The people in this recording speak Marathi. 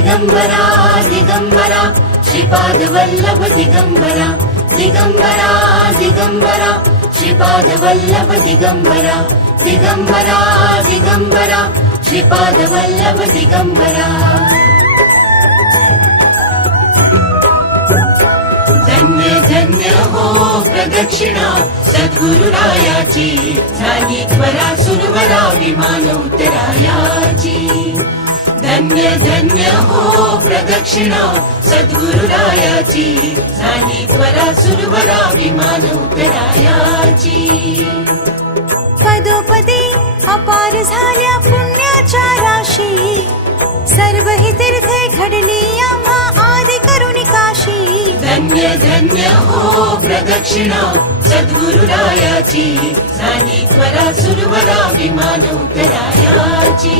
दिगंबरा दिगंबरा श्रीपाद वल्लभ दिगंबरा दिगंबरा दिगंबरा श्रीपाद वल्लभ दिगंबरा दिगंबरा दिगंबरा श्रीपाद वल्लभ दिगंबरा धन्य धन्य हो प्रदक्षिणा सद्गुरुरायाची झाली त्वरा सुरवरा विमान उतरायाची धन्य धन्य हो प्रदक्षिणा सद्गुरुरायाची झाली त्वरा सुरवरा विमान उतरायाची पदोपदी अपार झाल्या पुण्याच्या राशी सर्व ही तीर्थे घडली आम्हा आदि करुणी काशी धन्य धन्य हो प्रदक्षिणा सद्गुरुरायाची झाली त्वरा सुरवरा विमान उतरायाची